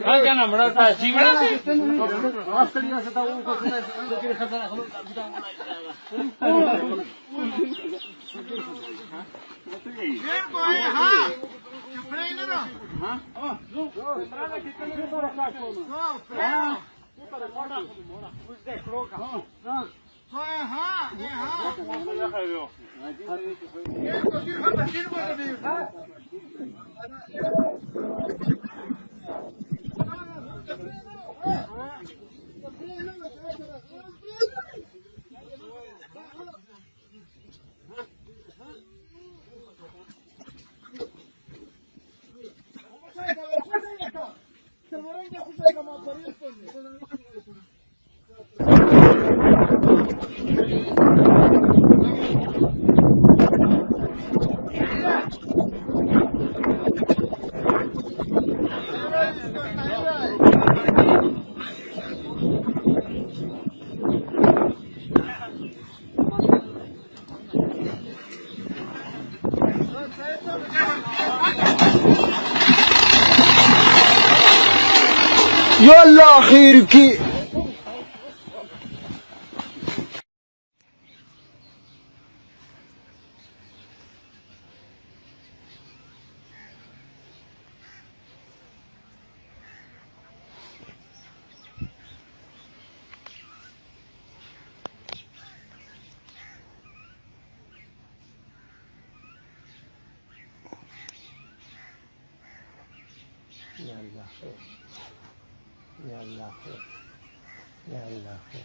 راجع انا مرات عجيب اصلي هذا هو كنا كده خدنا خلاص يلا خيرك. يلا خير يلا خير يلا خير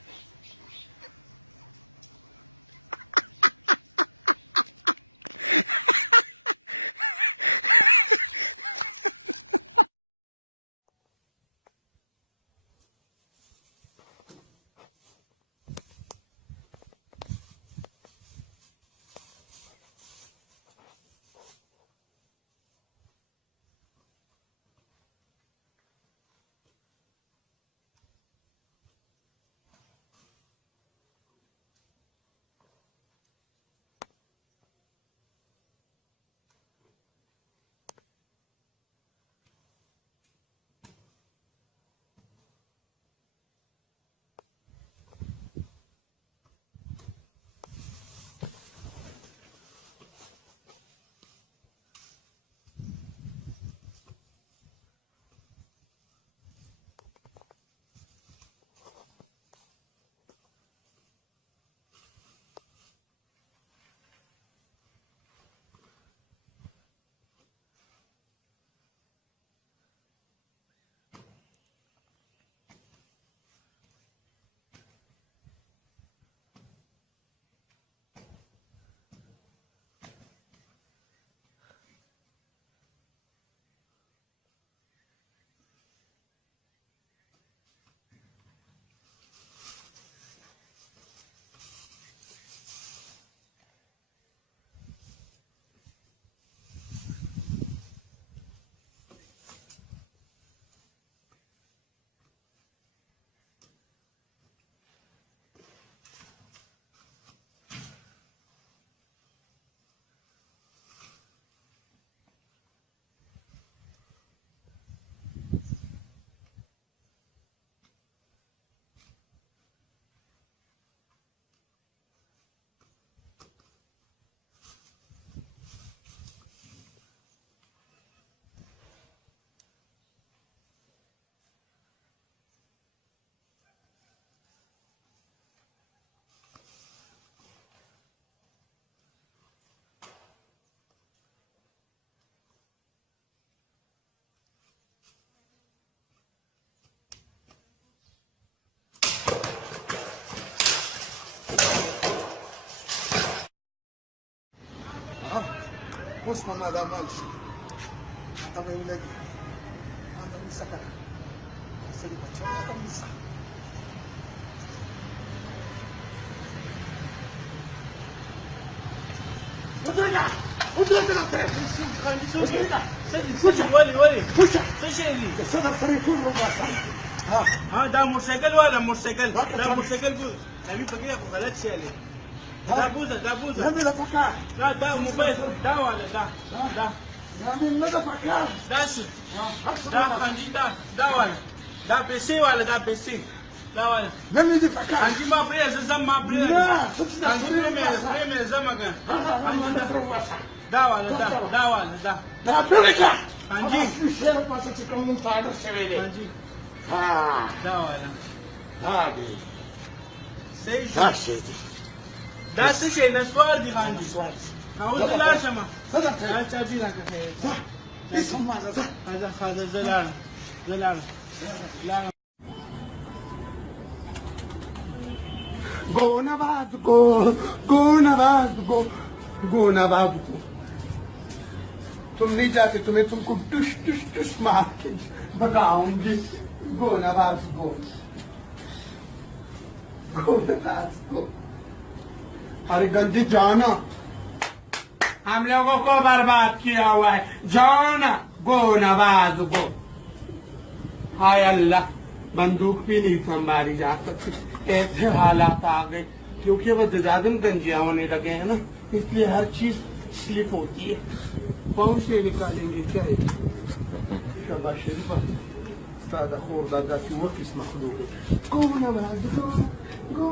اسمع ما لا مالش طب يا ولادي هذا من سكن سيدي باتشو هذا من سكن ودرجع ودرجع سجل ولي وش سجل لي السنة فريقون رباصة ها ده موتوسيكل ولا موتوسيكل؟ لا موتوسيكل بوز نبي فقير وخلات شالي ده بوزة هم لا فكا لا ده موبايل ده ولا ده Namin na pakar. Das, da kanji da wala. Da bese wala da bese. Da wala. Namin di pakar. Kanji ma bre zan ma bre. Na, Kanji me zama ga. Amanda Provasa. Da wala da. Na Amerika. Kanji. Share pasa cikin mun tada sevele. Kanji. Ha. Da wala. Ha be. Sai Ha shedi. da su ke na suwar di kanji. Swaz. Na wuce lashe ma. Sada Ya ta. ta bi na ka kai. Isan ma da. Hada zalara. Go Navaz, go Navaz, go Navaz, go. तुम नहीं जाते तुम्हें तुमको टुश टुश टुश मार के भगाऊंगी गो नवाज गो नवाज गो अरे गंदी जाना हम लोगों को बर्बाद किया हुआ है जाना गो नवाज गो हाय अल्लाह बंदूक भी नहीं संभाली जा सकती ऐसे हालात आ गए क्योंकि वो ज्यादा गंजिया होने लगे हैं ना इसलिए हर चीज स्लिप होती है पाँव से निकालेंगे क्या है शाबाश शरीफा सादा खोर दादा की वो किस मखलूक है कौन नमाज गो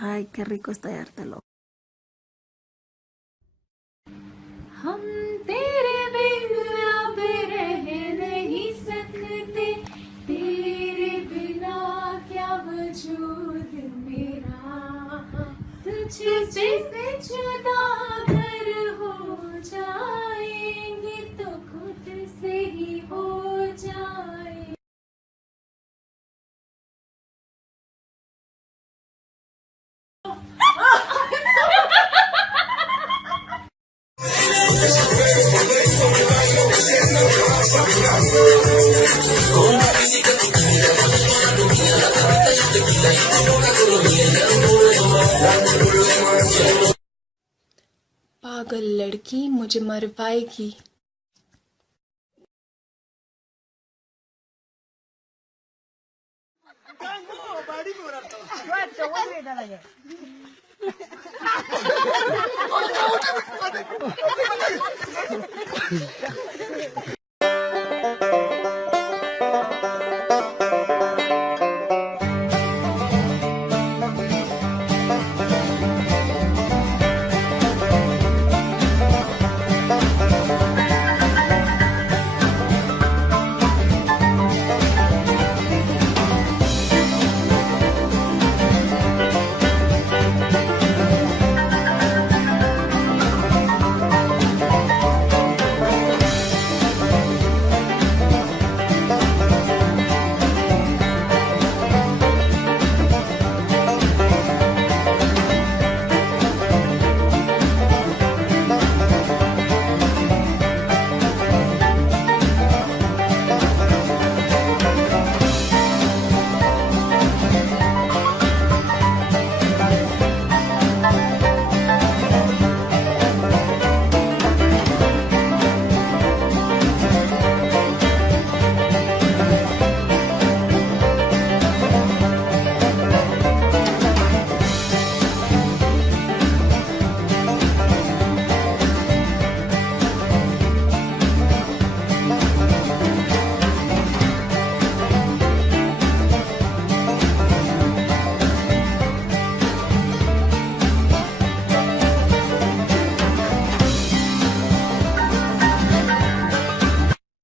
Ay, qué rico está dártelo. हम तेरे बिन अब रह नहीं सकते तेरे बिना क्या वजूद मेरा तुझसे जुदा अगर हो जाएंगे तो खुद से ही हो जाए पागल लड़की मुझे मर पाएगी